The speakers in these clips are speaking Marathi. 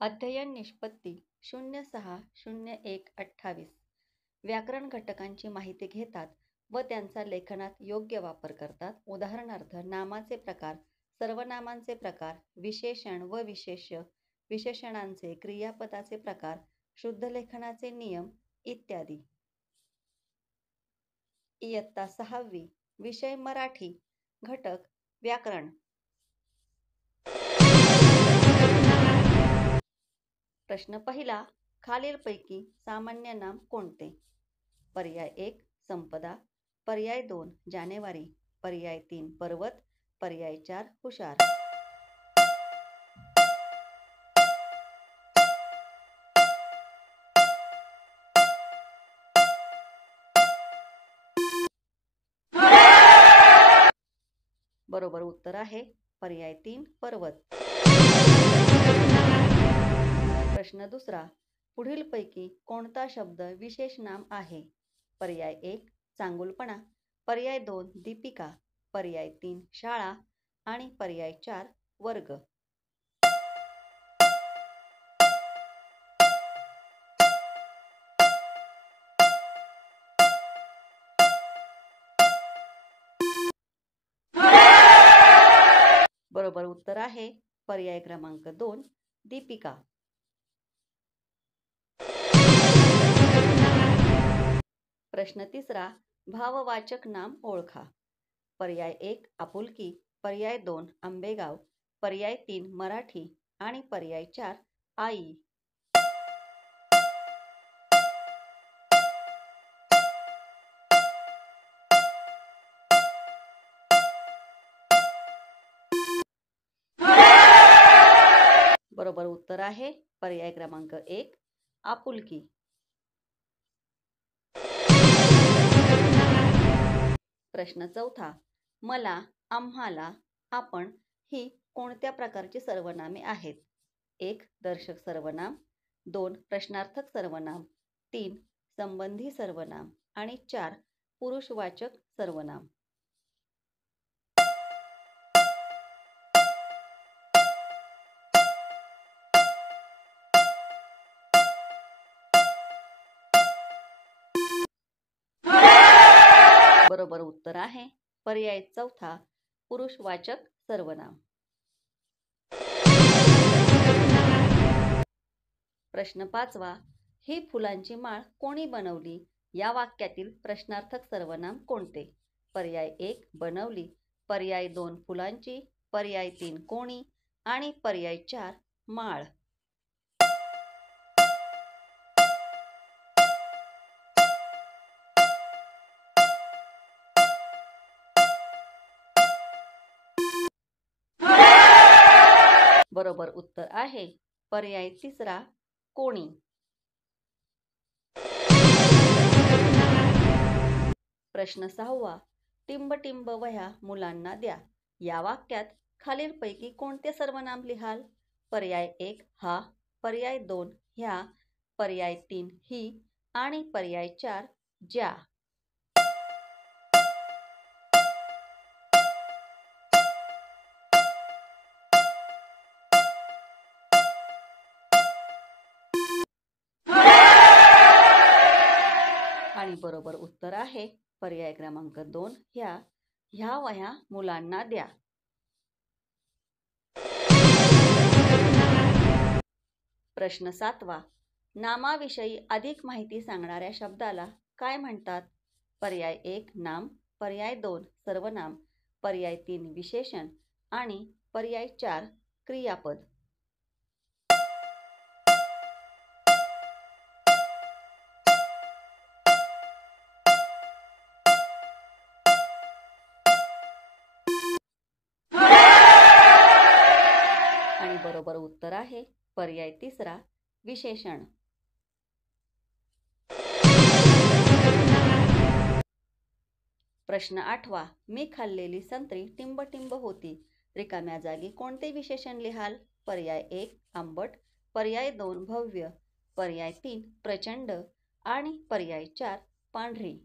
अध्ययन निष्पत्ती 060128 व्याकरण घटकांची माहिती घेतात व त्यांचा लेखनात योग्य वापर करतात. उदाहरणार्थ नामाचे प्रकार, सर्वनामांचे प्रकार, विशेषण व विशेष्य, विशेषणांचे, क्रियापदाचे प्रकार, शुद्ध लेखनाचे नियम इत्यादी. इयत्ता 6वी, विषय मराठी, घटक व्याकरण. प्रश्न पहिला, खालीलपैकी सामान्य नाम कोणते? पर्याय 1 संपदा, पर्याय 2 जानेवारी, पर्याय 3 पर्वत, पर्याय 4 हुशार. बरोबर उत्तर आहे पर्याय 3 पर्वत. प्रश्न दुसरा, पुढीलपैकी कोणता शब्द विशेष नाम आहे? पर्याय 1 चांगुलपणा, पर्याय 2 दीपिका, पर्याय 3 शाळा आणि पर्याय 4 वर्ग. बरोबर उत्तर आहे पर्याय क्रमांक 2 दीपिका. प्रश्न तिसरा, भाववाचक नाम ओळखा. पर्याय 1 आपुलकी, पर्याय 2 आंबेगाव, पर्याय 3 मराठी आणि पर्याय 4 आई. बरोबर उत्तर आहे पर्याय क्रमांक 1 आपुलकी. प्रश्न चौथा, मला, आम्हाला, आपण ही कोणत्या प्रकारची सर्वनामे आहेत? 1 दर्शक सर्वनाम, 2 प्रश्नार्थक सर्वनाम, 3 संबंधी सर्वनाम आणि 4 पुरुषवाचक सर्वनाम. बरोबर उत्तर आहे पर्याय चौथा पुरुषवाचक सर्वनाम. प्रश्न पाचवा, ही फुलांची माळ कोणी बनवली? या वाक्यातील प्रश्नार्थक सर्वनाम कोणते? पर्याय 1 बनवली, पर्याय 2 फुलांची, पर्याय 3 कोणी आणि पर्याय 4 माळ. बरोबर उत्तर आहे पर्याय तिसरा कोणी. प्रश्न 6वा, टिंबटिंब वह्या मुलांना द्या. या वाक्यात खालीलपैकी कोणते सर्वनाम लिहाल? पर्याय 1 हा, पर्याय 2 ह्या, पर्याय 3 ही आणि पर्याय 4 ज्या. आणि बरोबर उत्तर आहे पर्याय क्रमांक 2 ह्या वह्या मुलांना द्या. प्रश्न 7वा, नामाविषयी अधिक माहिती सांगणाऱ्या शब्दाला काय म्हणतात? पर्याय 1 नाम, पर्याय 2 सर्वनाम, पर्याय 3 विशेषण आणि पर्याय 4 क्रियापद. आणि बरोबर उत्तर आहे पर्याय तिसरा विशेषण. प्रश्न 8वा, मी खाल्लेली संत्री टिंबटिंब होती. रिकाम्या जागी कोणते विशेषण लिहाल? पर्याय 1 आंबट, पर्याय 2 भव्य, पर्याय 3 प्रचंड आणि पर्याय 4 पांढरी.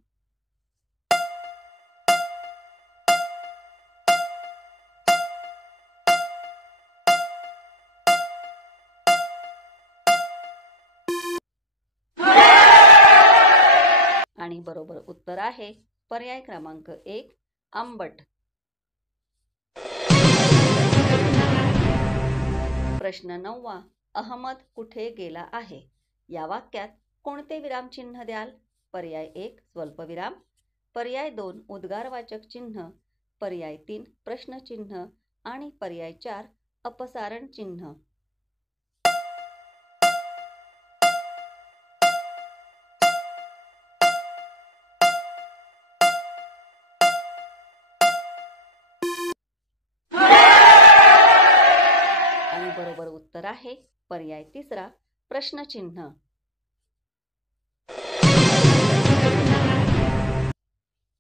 आणि बरोबर उत्तर आहे पर्याय क्रमांक 1 आंबट. प्रश्न 9वा. अहमद कुठे गेला आहे? या वाक्यात कोणते विरामचिन्ह द्याल? पर्याय 1 स्वल्पविराम, पर्याय 2 उद्गारवाचक चिन्ह, पर्याय 3 प्रश्नचिन्ह आणि पर्याय 4 अपसारण चिन्ह. आणि बरोबर उत्तर आहे पर्याय 3 प्रश्नचिन्ह.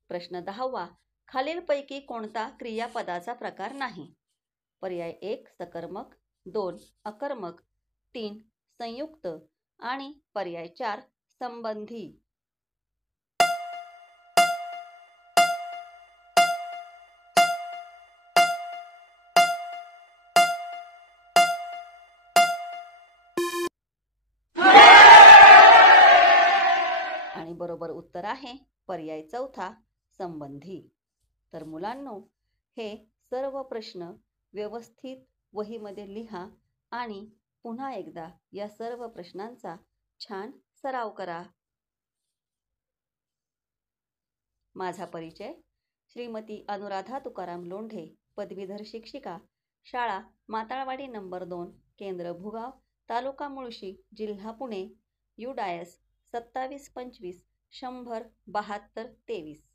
प्रश्न 10वा. खालीलपैकी कोणता क्रियापदाचा प्रकार नाही? पर्याय 1 सकर्मक, 2 अकर्मक, 3 संयुक्त आणि पर्याय 4 संबंधी. आणि बरोबर उत्तर आहे पर्याय 4 संबंधी. तर मुलांनो, हे सर्व प्रश्न व्यवस्थित वहीमध्ये लिहा आणि पुन्हा एकदा या सर्व प्रश्नांचा छान सराव करा. माझा परिचय. श्रीमती अनुराधा तुकाराम लोंढे, पदवीधर शिक्षिका, शाळा माताळवाडी नंबर 2, केंद्र भुगाव, तालुका मुळशी, जिल्हा पुणे. UDAS 2725 100 72 23.